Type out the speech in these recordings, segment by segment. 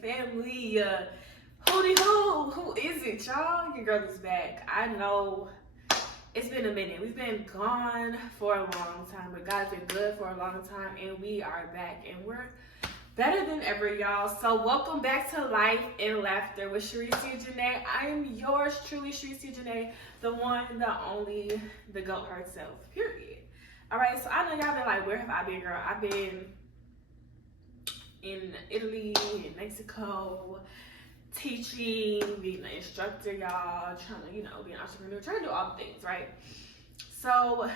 family. Hootie hoo, who is it, y'all? Your girl is back. I know it's been a minute. We've been gone for a long time, but God's been good for a long time, and we are back, and we're better than ever, y'all. So welcome back to Life and Laughter with Sharisia Janee. I am yours truly, Sharisia Janee, the one, the only, the GOAT herself, period. All right, so I know y'all been like, where have I been, girl? I've been in Italy, in Mexico, teaching, being an instructor, y'all, trying to, be an entrepreneur, trying to do all the things, right? So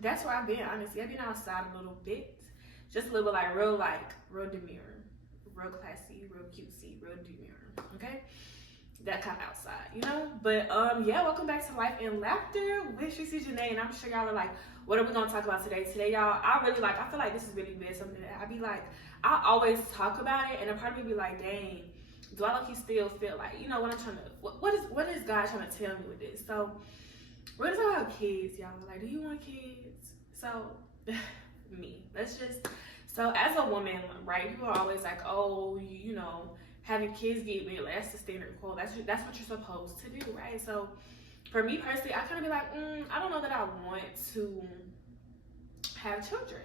that's where I've been, honestly. I've been outside a little bit, just a little real demure, real classy, real cutesy, real demure, okay? That kind of outside, But yeah, welcome back to Life and Laughter with Sharisia Janee, and I'm sure y'all are like, what are we gonna talk about today? Today, y'all, I feel like this has really been something that I be like, I always talk about it, and a part of me be like, dang, do I still feel like, what I'm trying to, what is God trying to tell me with this? So we're gonna talk about kids, y'all. Like, do you want kids? So me, so as a woman, right, people are always like, oh, having kids get married, like, that's the standard quote. That's what you're supposed to do, right? So for me personally, I kind of be like, I don't know that I want to have children.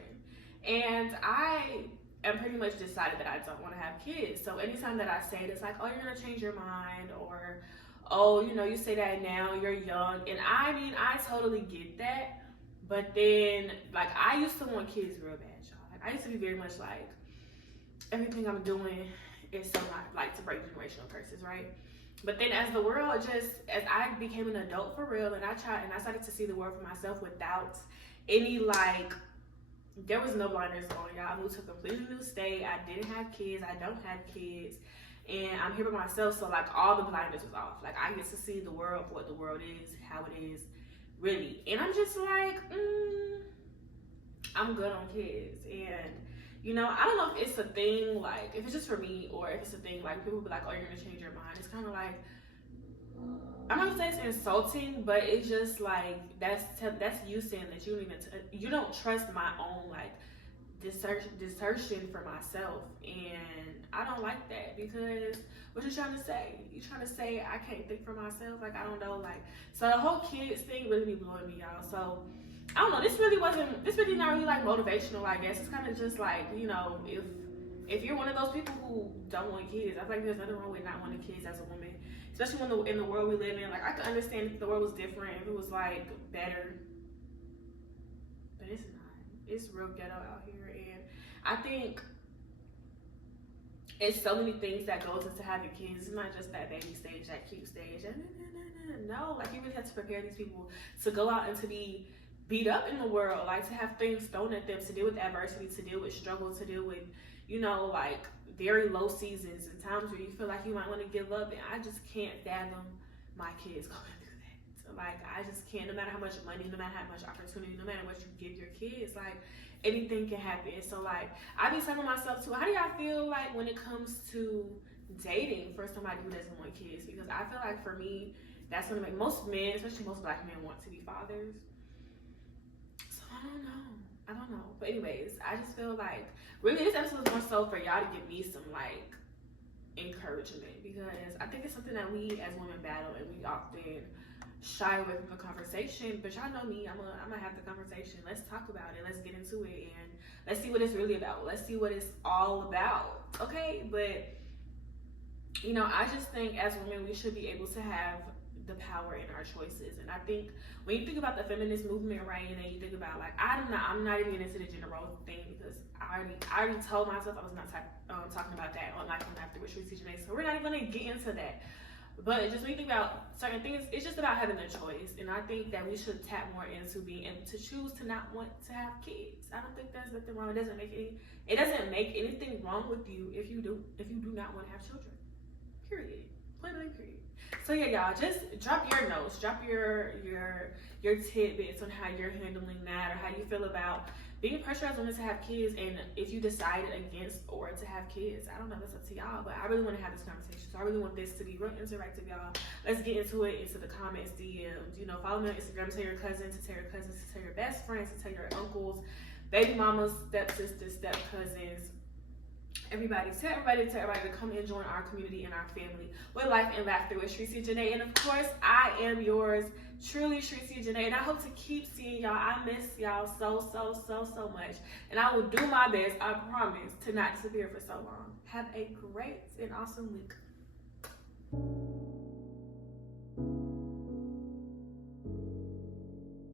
And I am pretty much decided that I don't want to have kids. So anytime that I say it, it's like, oh, you're going to change your mind, or, oh, you say that now, you're young. And I mean, I totally get that. But then, like, I used to want kids real bad, y'all. Like, I used to be very much like, everything I'm doing is so like to break generational curses, right? But then as I became an adult for real, and I started to see the world for myself without any, like, there was no blinders on, y'all. I moved to a completely new state. I didn't have kids. I don't have kids. And I'm here by myself, so, like, all the blinders was off. Like, I get to see the world for what the world is, how it is, really. And I'm just like, I'm good on kids. And I don't know if it's a thing, like, if it's just for me, or if it's a thing, like, people be like, oh, you're gonna change your mind. It's kind of like, I'm not gonna say it's insulting, but it's just like, that's you saying that you don't trust my own, like, discernment for myself. And I don't like that, because what you trying to say? You trying to say I can't think for myself? Like, I don't know, like, so the whole kids thing really be blowing me out. So I don't know, this really not really like motivational, I guess. It's kind of just like, if you're one of those people who don't want kids, I feel like there's nothing wrong with not wanting kids as a woman, especially in the world we live in. Like, I could understand if the world was different, if it was like better, but it's not. It's real ghetto out here, and I think it's so many things that goes into having kids. It's not just that baby stage, that cute stage. No, like, you really have to prepare these people to go out and to be beat up in the world, like, to have things thrown at them, to deal with adversity, to deal with struggle, to deal with, like, very low seasons and times where you feel like you might want to give up. And I just can't fathom my kids going through that. So, like, I just can't, no matter how much money, no matter how much opportunity, no matter what you give your kids, like, anything can happen. So, like, I be telling myself too, how do y'all feel like when it comes to dating for somebody who doesn't want kids? Because I feel like for me, that's gonna make most men, especially most Black men, want to be fathers. So I don't know. But anyways, I just feel like really this episode is more so for y'all to give me some, like, encouragement, because I think it's something that we as women battle, and we often shy away from the conversation. But y'all know me, I'm gonna have the conversation. Let's talk about it. Let's get into it, and let's see what it's really about. Let's see what it's all about. Okay? But I just think as women we should be able to have the power in our choices. And I think when you think about the feminist movement, right, and then you think about, like, I'm not even into the gender role thing, because I already told myself I was not talking about that on Life and Laughter with Sharisia Janee, so we're not even gonna get into that. But just when you think about certain things, it's just about having a choice. And I think that we should tap more into being able to choose to not want to have kids. I don't think there's nothing wrong. It doesn't make anything wrong with you if you do not want to have children. Period. Point blank, period. So yeah, y'all, just drop your notes, drop your tidbits on how you're handling that, or how you feel about being pressurized women to have kids, and if you decided against or to have kids. I don't know, that's up to y'all, but I really want to have this conversation. So I really want this to be real interactive, y'all. Let's get into it, into the comments, DMs. Follow me on Instagram, tell your cousins, to tell your cousins, to tell your best friends, to tell your uncles, baby mamas, step sisters, step cousins, Everybody, tell everybody to come and join our community and our family with Life and Laughter with Sharisia Janee. And of course, I am yours truly, Sharisia Janee. And I hope to keep seeing y'all. I miss y'all so much. And I will do my best, I promise, to not disappear for so long. Have a great and awesome week.